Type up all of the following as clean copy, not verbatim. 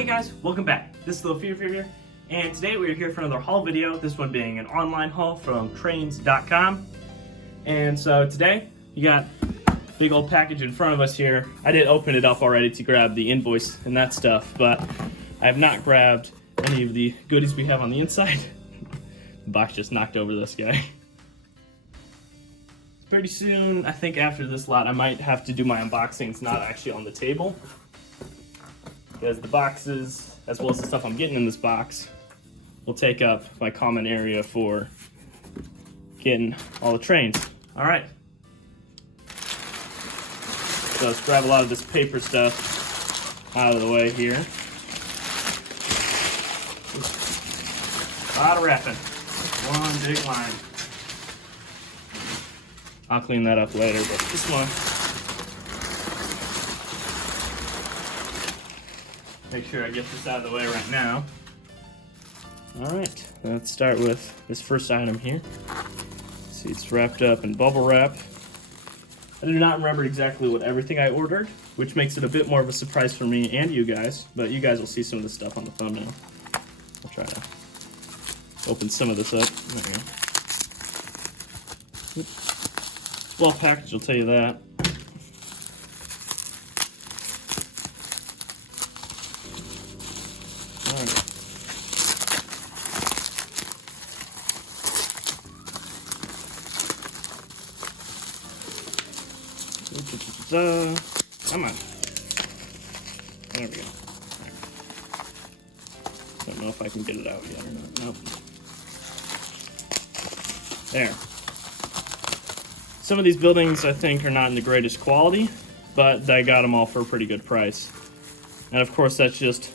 Hey guys, welcome back. This is Thelefevrefever, and today we're here for another haul video, this one being an online haul from trains.com. And so today, you got a big old package in front of us here. I did open it up already to grab the invoice and that stuff, but I have not grabbed any of the goodies we have on the inside. The box just knocked over this guy. Pretty soon, I think after this lot, I might have to do my unboxings not actually on the table, because the boxes, as well as the stuff I'm getting in this box, will take up my common area for getting all the trains. All right. So let's grab a lot of this paper stuff out of the way here. A lot of wrapping. One big line. I'll clean that up later, but this one, make sure I get this out of the way right now. All right, let's start with this first item here. See, it's wrapped up in bubble wrap. I do not remember exactly what everything I ordered, which makes it a bit more of a surprise for me and you guys, but you guys will see some of the stuff on the thumbnail. I'll try to open some of this up. There we go. Well packaged, I'll tell you that. Alright. Come on. There we go. Right. Don't know if I can get it out yet or not. Nope. There. Some of these buildings, I think, are not in the greatest quality, but I got them all for a pretty good price. And of course, that's just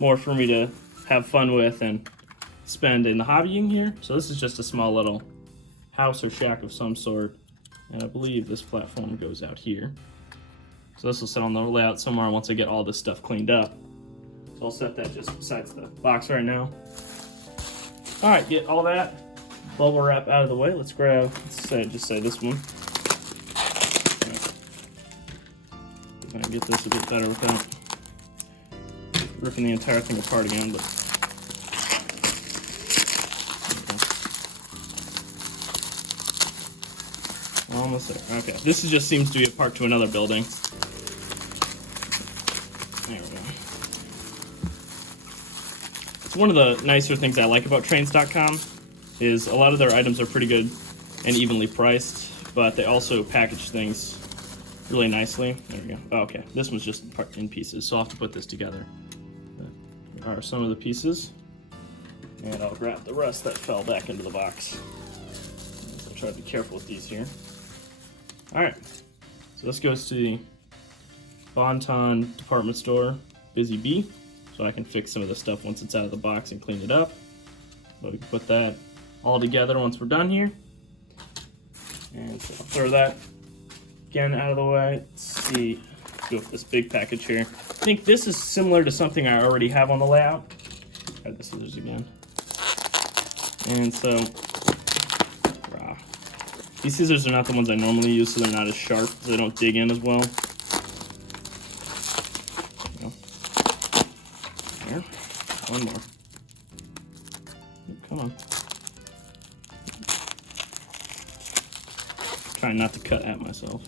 more for me to have fun with and spend in the hobbying here. So this is just a small little house or shack of some sort. And I believe this platform goes out here. So this will sit on the layout somewhere once I get all this stuff cleaned up. So I'll set that just besides the box right now. All right, get all that bubble wrap out of the way. Let's grab, just say this one. If I can get this a bit better without ripping the entire thing apart again, but almost there. Okay, this just seems to be a part to another building. There we go. It's one of the nicer things I like about trains.com. is a lot of their items are pretty good and evenly priced, but they also package things really nicely. There we go. Oh, okay, this one's just in pieces, so I'll have to put this together. There are some of the pieces, and I'll grab the rest that fell back into the box. So I'll try to be careful with these here. All right, so this goes to the Bonton department store, Busy Bee, so I can fix some of the stuff once it's out of the box and clean it up. So we can put that all together once we're done here. And so I'll throw that again out of the way. Let's see, let's go with this big package here. I think this is similar to something I already have on the layout. Grab the scissors again. And so, these scissors are not the ones I normally use, so they're not as sharp, so they don't dig in as well. There, one more. Come on. Trying not to cut at myself.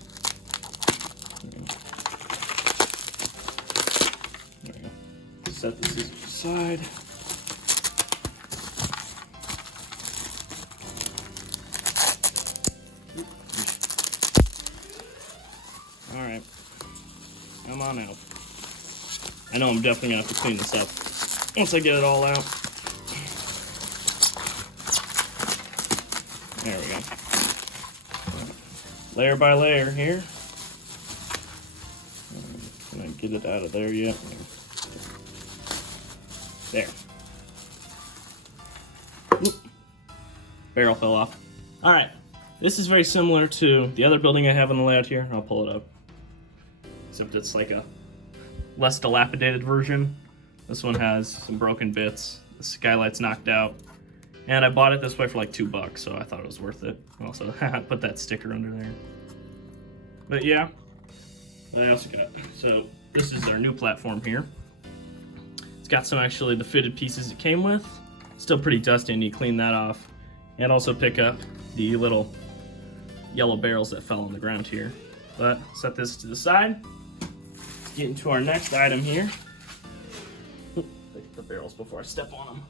There we go. Set the scissors aside. Alright. Come on out. I know I'm definitely gonna have to clean this up once I get it all out. There we go. Layer by layer here. Can I get it out of there yet? There. Oop. Barrel fell off. All right. This is very similar to the other building I have on the layout here. I'll pull it up. Except it's like a less dilapidated version. This one has some broken bits. The skylight's knocked out. And I bought it this way for like $2, so I thought it was worth it. Also, put that sticker under there. But yeah, I also got, so this is their new platform here. got some actually the fitted pieces it came with. Still pretty dusty, and you clean that off. And also pick up the little yellow barrels that fell on the ground here. But set this to the side. Let's get into our next item here. Pick the barrels before I step on them.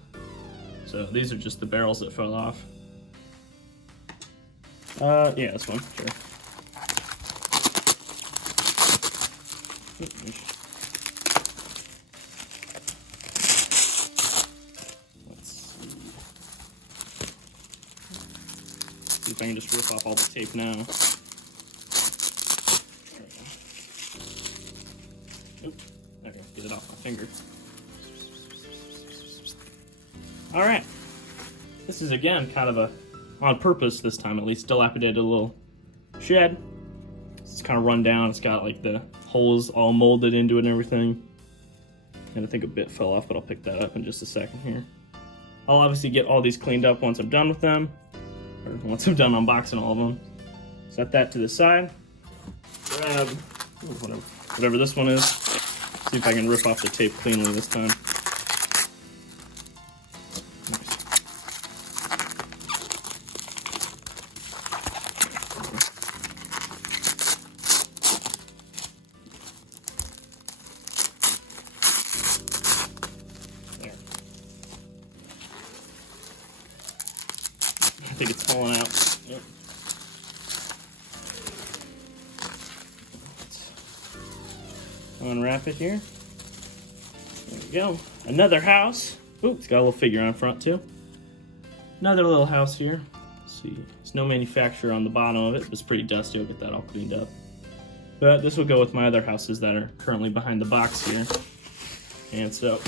So these are just the barrels that fell off. Yeah, this one, sure. See if I can just rip off all the tape now. Oop, there we go, get it off my finger. Alright, this is again kind of a, on purpose this time at least, dilapidated little shed. It's kind of run down, it's got like the holes all molded into it and everything. And I think a bit fell off, but I'll pick that up in just a second here. I'll obviously get all these cleaned up once I'm done with them, or once I'm done unboxing all of them. Set that to the side. Grab whatever this one is. See if I can rip off the tape cleanly this time. I think it's falling out. Yep. Let's unwrap it here. There we go. Another house. Ooh, it's got a little figure on front too. Another little house here. Let's see. There's no manufacturer on the bottom of it. It's pretty dusty. I'll get that all cleaned up. But this will go with my other houses that are currently behind the box here. And so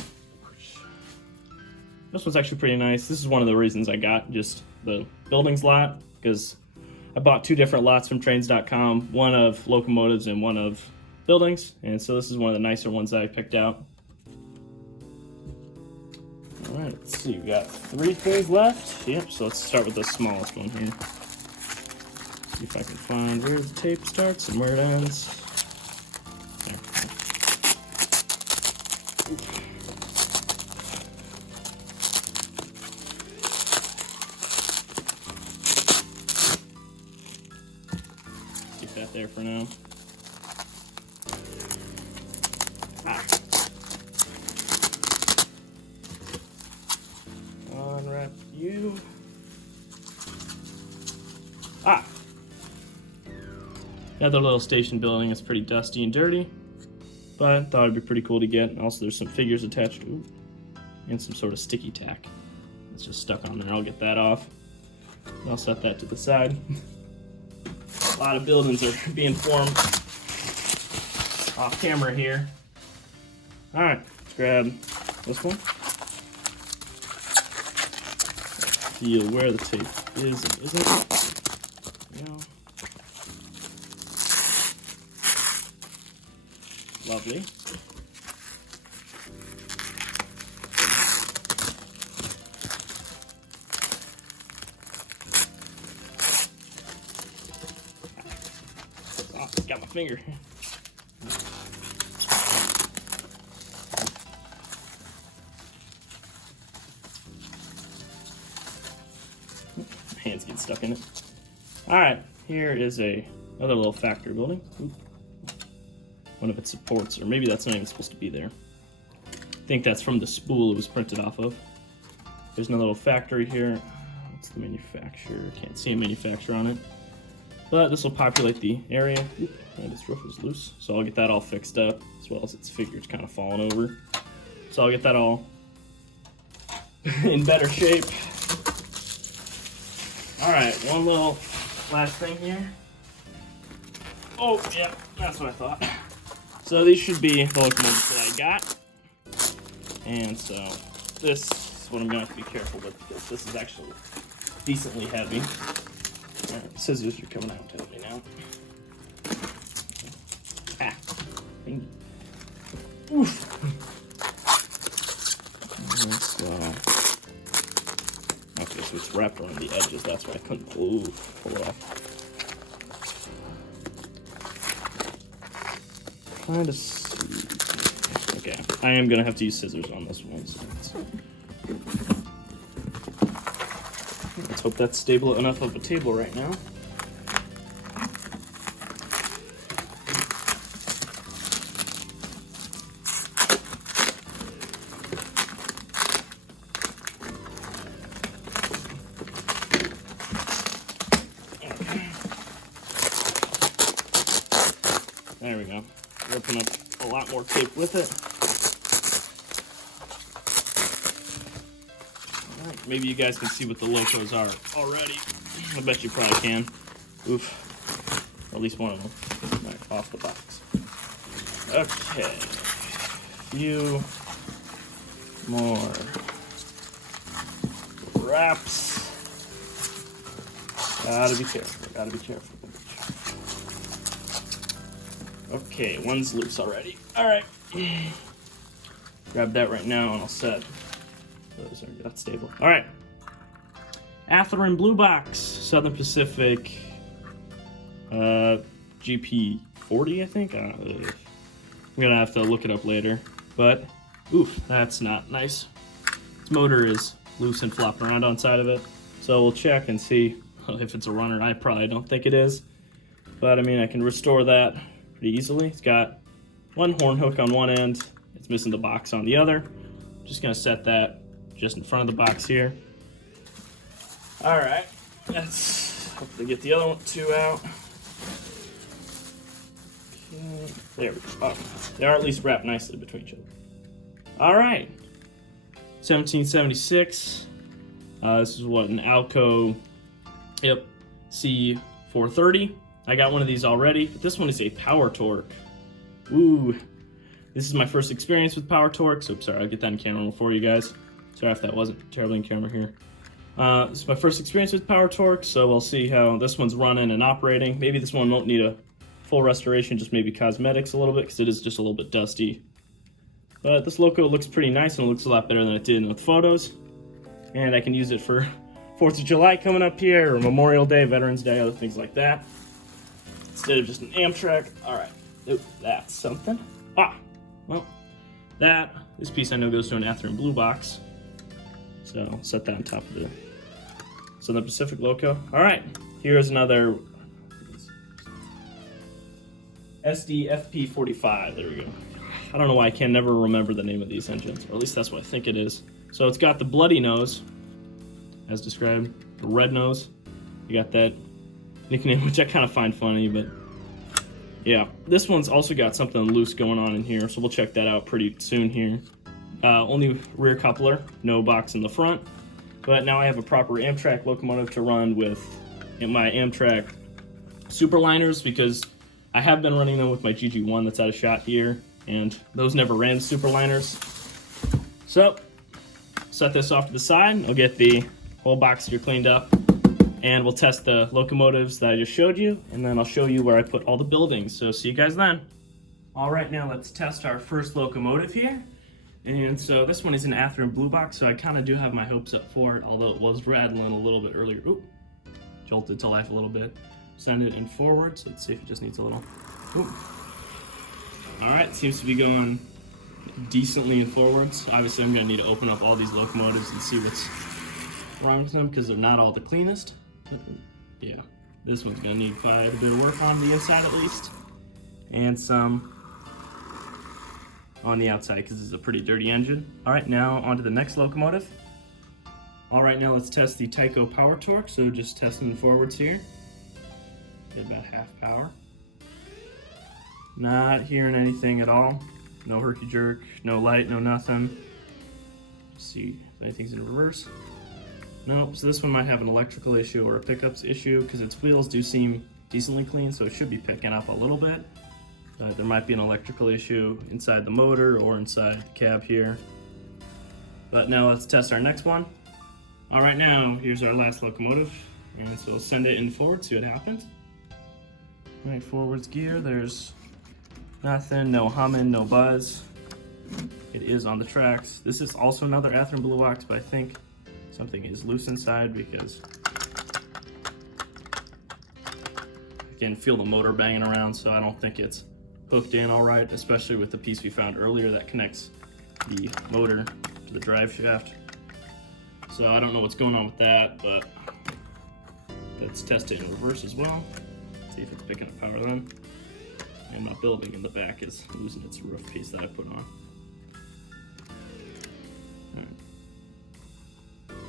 this one's actually pretty nice. This is one of the reasons I got just the buildings lot, because I bought two different lots from trains.com, one of locomotives and one of buildings, and so this is one of the nicer ones that I picked out. Alright, let's see, we got 3 things left. Yep, so let's start with the smallest one here. See if I can find where the tape starts and where it ends. There. Keep that there for now. Unwrap you. Another little station building. It's pretty dusty and dirty, but thought it'd be pretty cool to get. Also, there's some figures attached. Ooh, and some sort of sticky tack. It's just stuck on there. I'll get that off. And I'll set that to the side. A lot of buildings are being formed off camera here. All right, let's grab this one. Feel where the tape is and isn't. There we go. Lovely. Oh, got my finger. Hands get stuck in it. Alright, here is another little factory building. Oop. One of its supports, or maybe that's not even supposed to be there. I think that's from the spool it was printed off of. There's another little factory here. What's the manufacturer? Can't see a manufacturer on it. But this will populate the area. Oop, and its roof is loose. So I'll get that all fixed up, as well as its figures kind of falling over. So I'll get that all in better shape. Alright, one little last thing here. Oh, yeah, that's what I thought. So these should be the locomotives that I got. And so this is what I'm going to have to be careful with, because this is actually decently heavy. Alright, scissors are coming out to help me now. Ah. Oof. Okay, so it's wrapped around the edges, that's why I couldn't pull it off. Trying to see. Okay. I am gonna have to use scissors on this one. So let's hope that's stable enough of a table right now. There we go. Open up a lot more tape with it. All right, maybe you guys can see what the locos are already. I bet you probably can. Oof. Or at least one of them. Right, off the box. Okay. Few more wraps. Gotta be careful. Gotta be careful. Okay, one's loose already. All right. Grab that right now and I'll set. Those are not stable. All right. Atherin Blue Box, Southern Pacific, GP40, I think. I'm gonna have to look it up later. But, oof, that's not nice. This motor is loose and flopping around on side of it. So we'll check and see if it's a runner. I probably don't think it is. But I mean, I can restore that pretty easily. It's got one horn hook on one end. It's missing the box on the other. I'm just gonna set that just in front of the box here. All right, let's hopefully get the other two out. Okay, there we go. Oh, they are at least wrapped nicely between each other. All right, 1776. This is what, an Alco, yep, C430. I got one of these already, but this one is a Power Torque. Ooh, this is my first experience with Power Torque, so sorry, I'll get that in camera for you guys. Sorry if that wasn't terribly in camera here. This is my first experience with Power Torque, so we'll see how this one's running and operating. Maybe this one won't need a full restoration, just maybe cosmetics a little bit, because it is just a little bit dusty. But this Loco looks pretty nice, and it looks a lot better than it did in the photos. And I can use it for 4th of July coming up here, or Memorial Day, Veterans Day, other things like that. Instead of just an Amtrak. All right, ooh, that's something. Ah, well, this piece I know goes to an Atherin Blue Box. So I'll set that on top of the Southern Pacific Loco. All right, here's another SDFP45, there we go. I don't know why I can never remember the name of these engines, or at least that's what I think it is. So it's got the bloody nose, as described, the red nose. You got that nickname, which I kind of find funny, but yeah. This one's also got something loose going on in here, so we'll check that out pretty soon here. Only rear coupler, no box in the front, but now I have a proper Amtrak locomotive to run with my Amtrak superliners, because I have been running them with my GG1 that's out of shot here, and those never ran superliners. So, set this off to the side, I'll get the whole box here cleaned up, and we'll test the locomotives that I just showed you, and then I'll show you where I put all the buildings. So see you guys then. All right, now let's test our first locomotive here. And so this one is an Atherin Blue Box, so I kind of do have my hopes up for it, although it was rattling a little bit earlier. Oop, jolted to life a little bit. Send it in forwards. Let's see if it just needs a little. Oop. All right, seems to be going decently in forwards. Obviously, I'm gonna need to open up all these locomotives and see what's wrong with them, because they're not all the cleanest. Yeah, this one's gonna need quite a bit of work on the inside at least, and some on the outside, because this is a pretty dirty engine. All right, now on to the next locomotive. All right, now let's test the Tyco Power Torque. So just testing the forwards here. Get about half power. Not hearing anything at all. No herky jerk, no light, no nothing. Let's see if anything's in reverse. Nope, so this one might have an electrical issue or a pickups issue, because its wheels do seem decently clean, so it should be picking up a little bit. But there might be an electrical issue inside the motor or inside the cab here. But now let's test our next one. All right, now here's our last locomotive. And so we'll send it in forward, see what happens. All right, forwards gear, there's nothing, no humming, no buzz. It is on the tracks. This is also another Atherin Blue Box, but I think something is loose inside, because I can feel the motor banging around, so I don't think it's hooked in all right, especially with the piece we found earlier that connects the motor to the drive shaft. So I don't know what's going on with that, but let's test it in reverse as well. See if it's picking up power then. And my building in the back is losing its roof piece that I put on.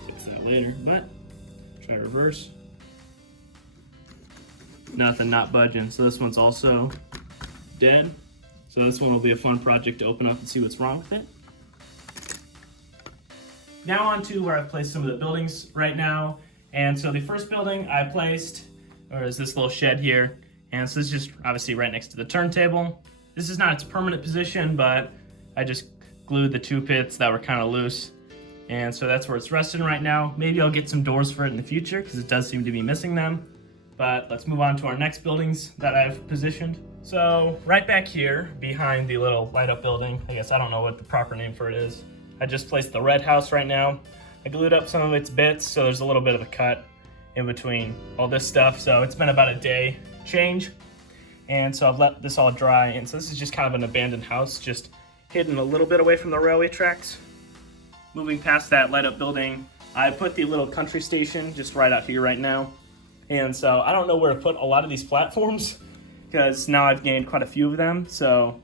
Fix that later, but try reverse. Nothing, not budging. So this one's also dead. So this one will be a fun project to open up and see what's wrong with it. Now on to where I've placed some of the buildings right now. And so the first building I placed, or is this little shed here. And so this is just obviously right next to the turntable. This is not its permanent position, but I just glued the two pits that were kind of loose. And so that's where it's resting right now. Maybe I'll get some doors for it in the future because it does seem to be missing them. But let's move on to our next buildings that I've positioned. So right back here behind the little light up building, I guess I don't know what the proper name for it is. I just placed the red house right now. I glued up some of its bits, so there's a little bit of a cut in between all this stuff. So it's been about a day change. And so I've let this all dry. And so this is just kind of an abandoned house, just hidden a little bit away from the railway tracks. Moving past that light up building, I put the little country station just right out here right now. And so I don't know where to put a lot of these platforms because now I've gained quite a few of them. So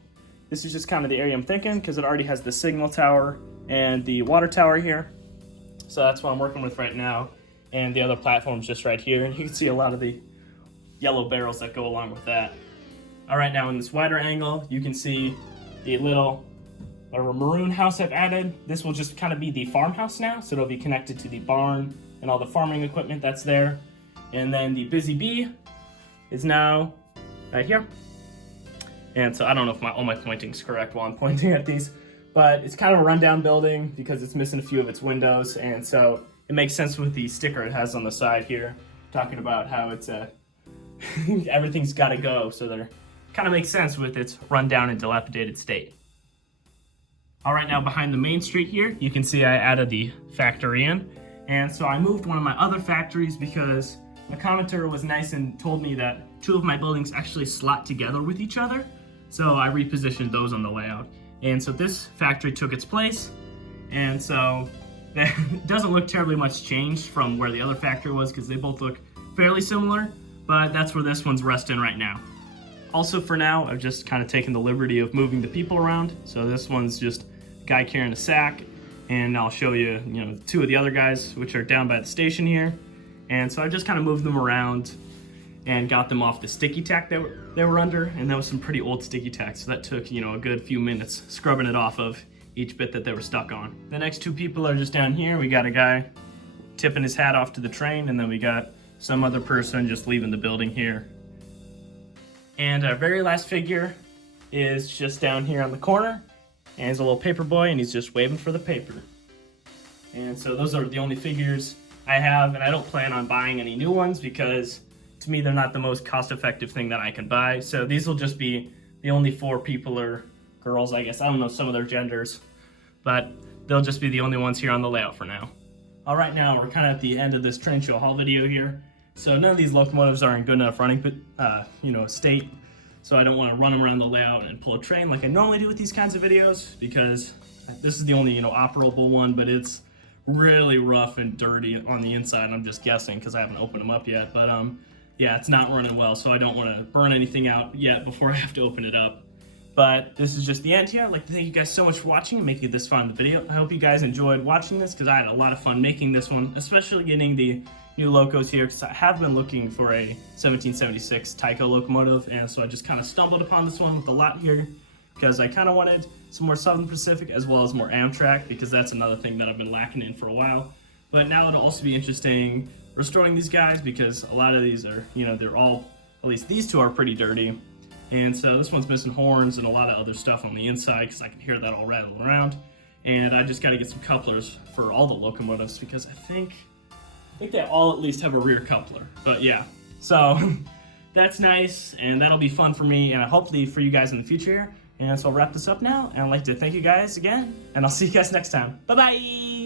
this is just kind of the area I'm thinking because it already has the signal tower and the water tower here. So that's what I'm working with right now. And the other platform's just right here. And you can see a lot of the yellow barrels that go along with that. All right, now in this wider angle, you can see the little maroon house I've added. This will just kind of be the farmhouse now. So it'll be connected to the barn and all the farming equipment that's there. And then the busy bee is now right here. And so I don't know if all my pointing's correct while I'm pointing at these, but it's kind of a rundown building because it's missing a few of its windows. And so it makes sense with the sticker it has on the side here, talking about how it's everything's got to go. So there kind of makes sense with its rundown and dilapidated state. All right, now behind the main street here, you can see I added the factory in. And so I moved one of my other factories because a commenter was nice and told me that two of my buildings actually slot together with each other. So I repositioned those on the layout. And so this factory took its place. And so it doesn't look terribly much changed from where the other factory was because they both look fairly similar, but that's where this one's resting right now. Also for now, I've just kind of taken the liberty of moving the people around. So this one's just a guy carrying a sack, and I'll show you, two of the other guys, which are down by the station here. And so I just kind of moved them around and got them off the sticky tack that they were under, and that was some pretty old sticky tack, so that took, a good few minutes scrubbing it off of each bit that they were stuck on. The next two people are just down here. We got a guy tipping his hat off to the train, and then we got some other person just leaving the building here. And our very last figure is just down here on the corner, and he's a little paper boy, and he's just waving for the paper. And so those are the only figures I have, and I don't plan on buying any new ones because to me they're not the most cost-effective thing that I can buy. So these will just be the only 4 people or girls, I guess. I don't know some of their genders, but they'll just be the only ones here on the layout for now. All right, now we're kind of at the end of this train show haul video here. So none of these locomotives are in good enough running, state. So I don't want to run them around the layout and pull a train like I normally do with these kinds of videos because this is the only, operable one, but it's really rough and dirty on the inside. I'm just guessing because I haven't opened them up yet, but yeah, it's not running well, so I don't want to burn anything out yet before I have to open it up. But this is just the end here. I'd like to thank you guys so much for watching and making this fun in the video. I hope you guys enjoyed watching this because I had a lot of fun making this one, especially getting the new locos here because I have been looking for a 1776 Tyco locomotive, and so I just kind of stumbled upon this one with a lot here because I kind of wanted some more Southern Pacific as well as more Amtrak because that's another thing that I've been lacking in for a while. But now it'll also be interesting restoring these guys because a lot of these are, they're all, at least these two are pretty dirty. And so this one's missing horns and a lot of other stuff on the inside because I can hear that all rattling around. And I just got to get some couplers for all the locomotives because I think they all at least have a rear coupler. But yeah, so that's nice and that'll be fun for me and hopefully for you guys in the future. And so I'll wrap this up now, and I'd like to thank you guys again, and I'll see you guys next time. Bye-bye!